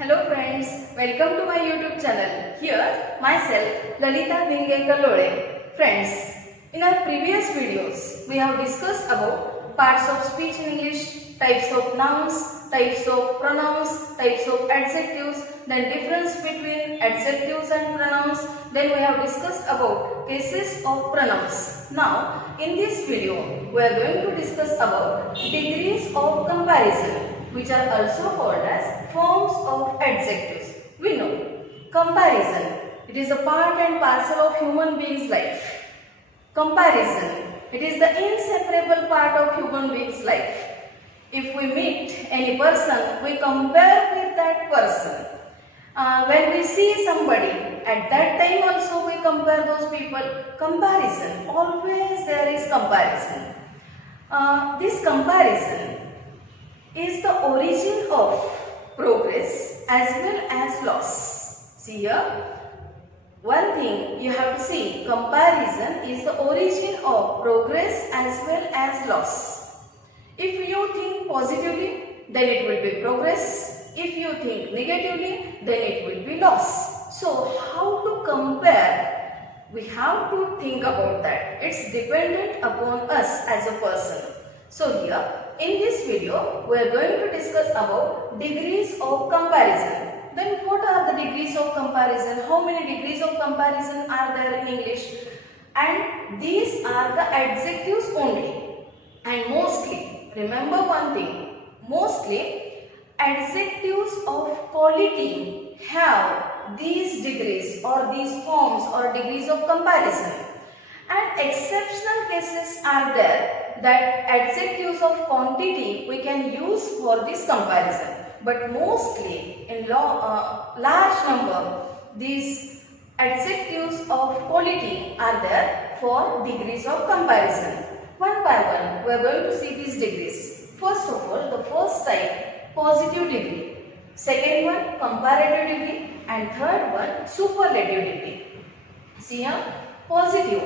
Hello friends, welcome to my YouTube channel. Here myself Lalita Kallole. Friends, in our previous videos we have discussed about parts of speech in English, types of nouns, types of pronouns, types of adjectives, then difference between adjectives and pronouns. Then we have discussed about cases of pronouns. Now in this video we are going to discuss about degrees of comparison, which are also called as forms of adjectives. We know comparison, it is a part and parcel of human being's life. Comparison, it is the inseparable part of human being's life. If we meet any person, we compare with that person. When we see somebody, at that time also we compare those people. Comparison, always there is comparison. This comparison is the origin of progress as well as loss. See here, one thing you have to see, comparison is the origin of progress as well as loss. If you think positively, then it will be progress. If you think negatively, then it will be loss. So how to compare? We have to think about that. It's dependent upon us as a person. So here, in this video, we are going to discuss about degrees of comparison. Then what are the degrees of comparison? How many degrees of comparison are there in English? And these are the adjectives only. And mostly, remember one thing, mostly adjectives of quality have these degrees or these forms or degrees of comparison. And exceptional cases are there that adjectives of quantity we can use for this comparison. But mostly in large number, these adjectives of quality are there for degrees of comparison. One by one, we are going to see these degrees. First of all, the first type, positive degree. Second one, comparative degree. And third one, superlative degree. See here, positive,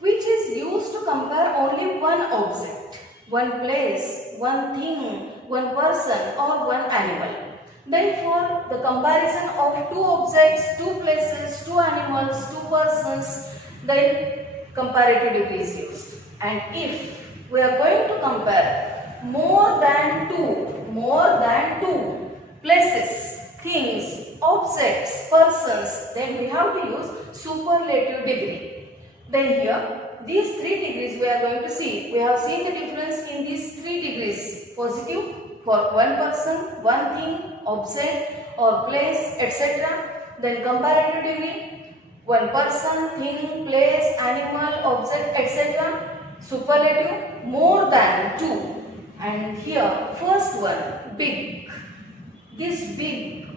which is used to compare only one object, one place, one thing, one person or one animal. Then for the comparison of two objects, two places, two animals, two persons, then comparative degree is used. And if we are going to compare more than two places, things, objects, persons, then we have to use superlative degree. Then here, these three degrees we are going to see. We have seen the difference in these three degrees. Positive for one person, one thing, object or place, etc. Then comparative degree, one person, thing, place, animal, object, etc. Superlative, more than two. And here, first one, big. This big,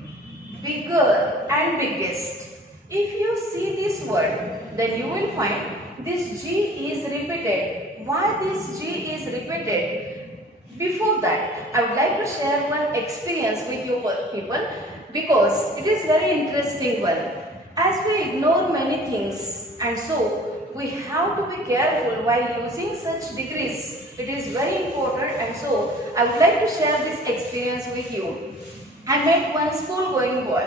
bigger and biggest. If you see this word, then you will find this G is repeated. Why this G is repeated? Before that, I would like to share one experience with you people because it is very interesting one. As we ignore many things, and so we have to be careful while using such degrees. It is very important, and so I would like to share this experience with you. I met one school going boy,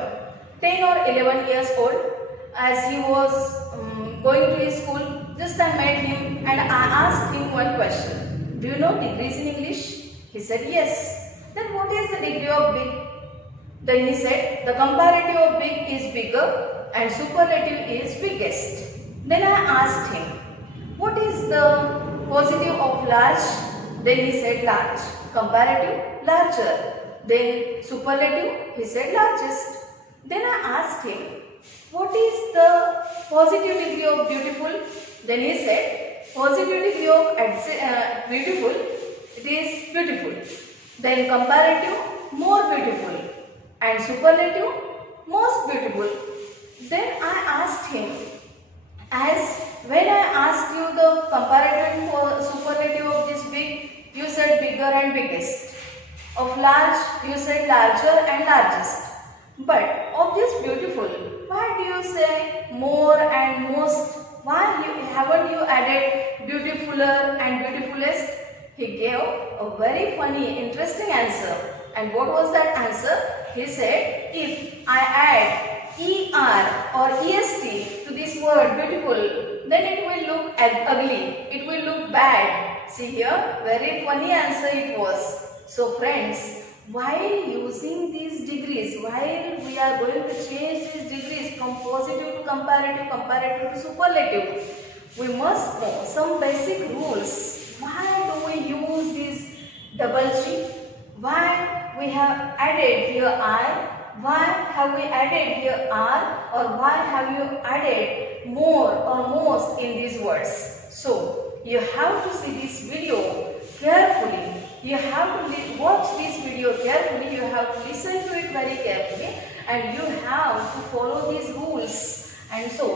10 or 11 years old. As he was going to his school, just I met him and I asked him one question. Do you know degrees in English? He said yes. Then what is the degree of big? Then he said the comparative of big is bigger and superlative is biggest. Then I asked him, what is the positive of large? Then he said large. Comparative, larger. Then superlative, he said largest. Then I asked him, what is the positive degree of beautiful? Then he said, positive degree of beautiful, it is beautiful. Then comparative, more beautiful. And superlative, most beautiful. Then I asked him, as when I asked you the comparative and superlative of this big, you said bigger and biggest. Of large, you said larger and largest. But of this beautiful, why do you say more and most? Why haven't you added beautifuler and beautifulest? He gave a very funny, interesting answer. And what was that answer? He said, if I add ER or EST to this word beautiful, then it will look ugly, it will look bad. See here, very funny answer it was. So friends, while using these degrees, while we are going to change these degrees from positive to comparative, comparative to superlative, we must know some basic rules. Why do we use this double G? Why we have added here I? Why have we added here R? Or why have you added more or most in these words? So, you have to see this video carefully. You have to watch this video carefully. You have to listen to it very carefully. And you have to follow these rules. And so,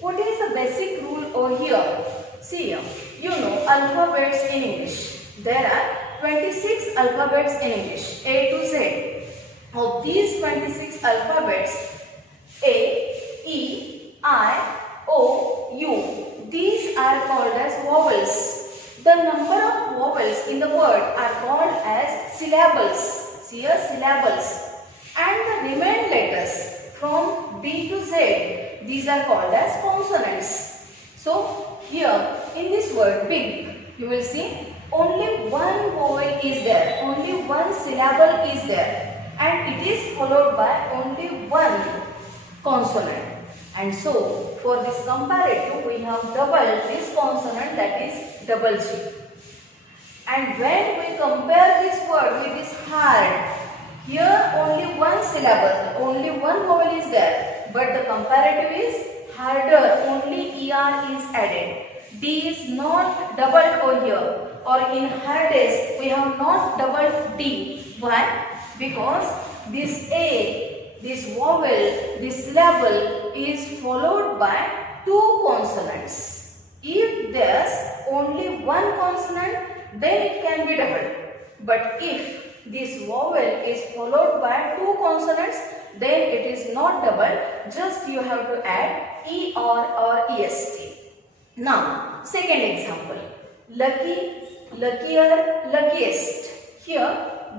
what is the basic rule over here? See here, you know alphabets in English. There are 26 alphabets in English, A to Z. Of these 26 alphabets, A, E, I, O, U, these are called as vowels. The number of vowels in the word are called as syllables. See here, syllables. And the remaining letters from B to Z, these are called as consonants. So, here in this word big, you will see only one vowel is there, only one syllable is there. And it is followed by only one consonant. And so, for this comparative, we have doubled this consonant, that is double G. And when we compare this word with this hard, here only one syllable, only one vowel is there. But the comparative is harder, only ER is added. D is not doubled over here. Or in hardest, we have not doubled D. Why? Because this A, this vowel, this syllable is followed by two consonants. If there's only one consonant, then it can be doubled. But if this vowel is followed by two consonants, then it is not doubled. Just you have to add ER or EST. Now, second example. Lucky, luckier, luckiest. Here,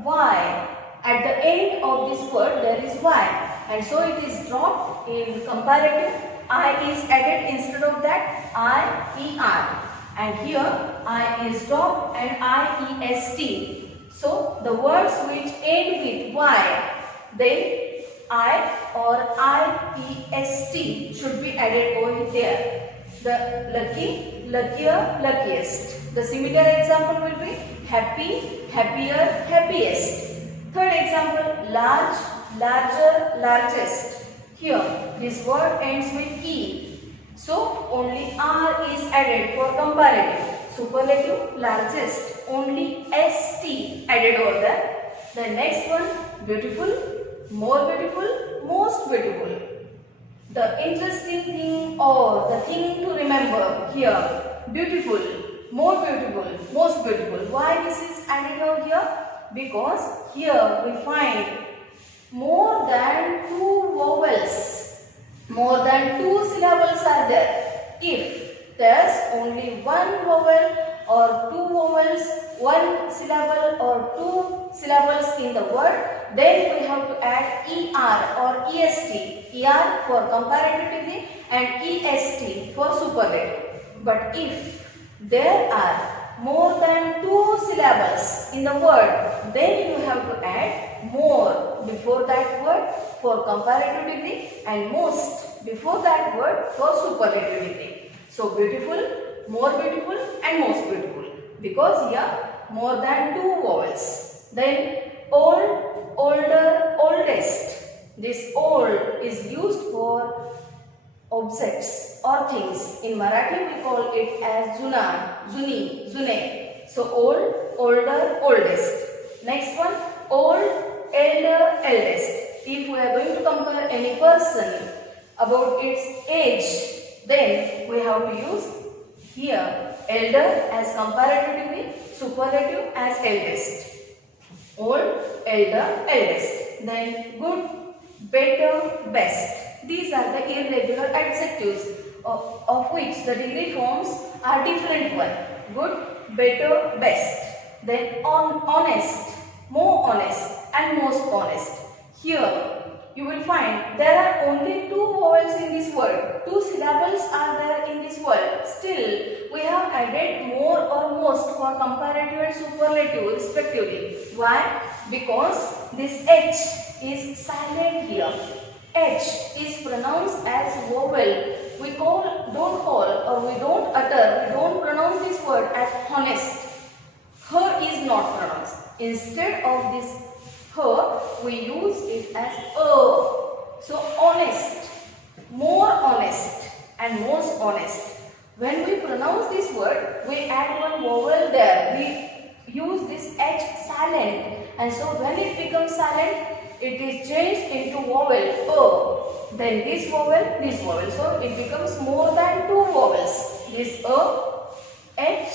Y. At the end of this word there is Y, and so it is dropped in comparative. I is added instead of that, I-E-R, and here I is dropped and I-E-S-T. So the words which end with Y, then I or I-E-S-T should be added over there. The lucky, luckier, luckiest. The similar example will be happy, happier, happiest. Third example, large, larger, largest. Here, this word ends with E. So, only R is added for comparative. Superlative, largest. Only ST added over there. The next one, beautiful, more beautiful, most beautiful. The interesting thing or the thing to remember here, beautiful, more beautiful, most beautiful. Why this is added over here? Because here we find more than two vowels, more than two syllables are there. If there's only one vowel or two vowels, one syllable or two syllables in the word, then we have to add ER or EST. ER for comparative degree and EST for superlative. But if there are more than two syllables in the word, then you have to add more before that word for comparative degree and most before that word for superlative degree. So beautiful, more beautiful and most beautiful, because here more than two vowels. Then old, older, oldest. This old is used for objects or things. In Marathi we call it as juna, juni, june. So old, older, oldest. Next one, old, elder, eldest. If we are going to compare any person about its age, then we have to use here elder as comparative degree, superlative as eldest. Old, elder, eldest. Then good, better, best. These are the irregular adjectives of which the degree forms are different one. Good, better, best. Then honest. more honest and most honest. Here you will find there are only two vowels in this word. Two syllables are there in this word. Still, we have added more or most for comparative and superlative respectively. Why? Because this H is silent here. H is pronounced as vowel. We don't pronounce this word as honest. Her is not pronounced. Instead of this her, we use it as a. So honest, more honest and most honest. When we pronounce this word, we add one vowel there. We use this H silent, and so when it becomes silent, it is changed into vowel a. Then this vowel. So it becomes more than two vowels. This a, H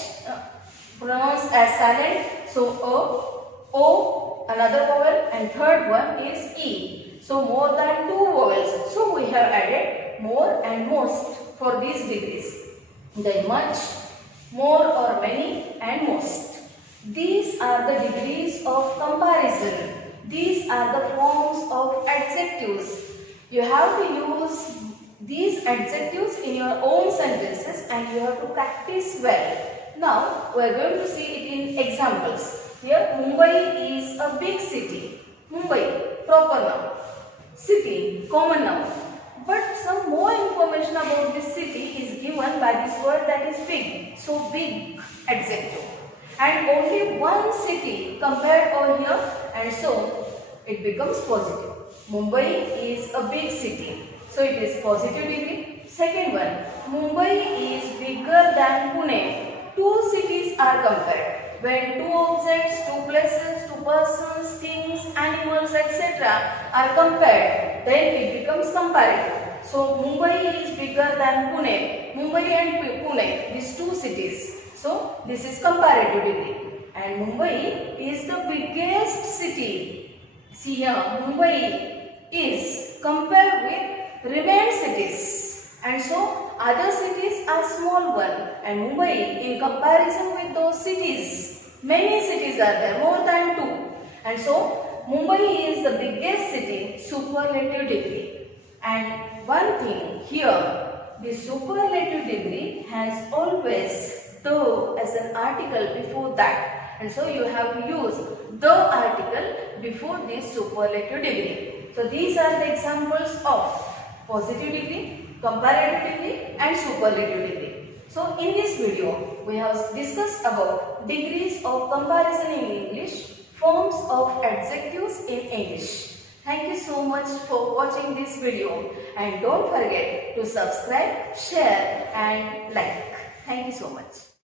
pronounced as silent. So a, o, another vowel, and third one is e. So more than two vowels. So we have added more and most for these degrees. Then much, more or many, and most. These are the degrees of comparison. These are the forms of adjectives. You have to use these adjectives in your own sentences and you have to practice well. Now we are going to see it in examples. Here Mumbai is a big city. Mumbai, proper noun. City, common noun. But some more information about this city is given by this word that is big. So big adjective. And only one city compared over here, and so it becomes positive. Mumbai is a big city. So it is positive degree. Second one, Mumbai is bigger than Pune. Two cities are compared. When two objects, two places, two persons, things, animals, etc. are compared, then it becomes comparative. So Mumbai is bigger than Pune. Mumbai and Pune, these two cities. So this is comparative degree. And Mumbai is the biggest city. See here, Mumbai is compared with remaining cities. And so other cities are small one. And Mumbai in comparison with those cities, many cities are there, more than two. And so Mumbai is the biggest city, superlative degree. And one thing here, the superlative degree has always the as an article before that, and so you have to use the article before this superlative degree. So these are the examples of positive degree, comparative degree, and superlative degree. So in this video we have discussed about degrees of comparison in English, forms of adjectives in English. Thank you so much for watching this video, and don't forget to subscribe, share and like. Thank you so much.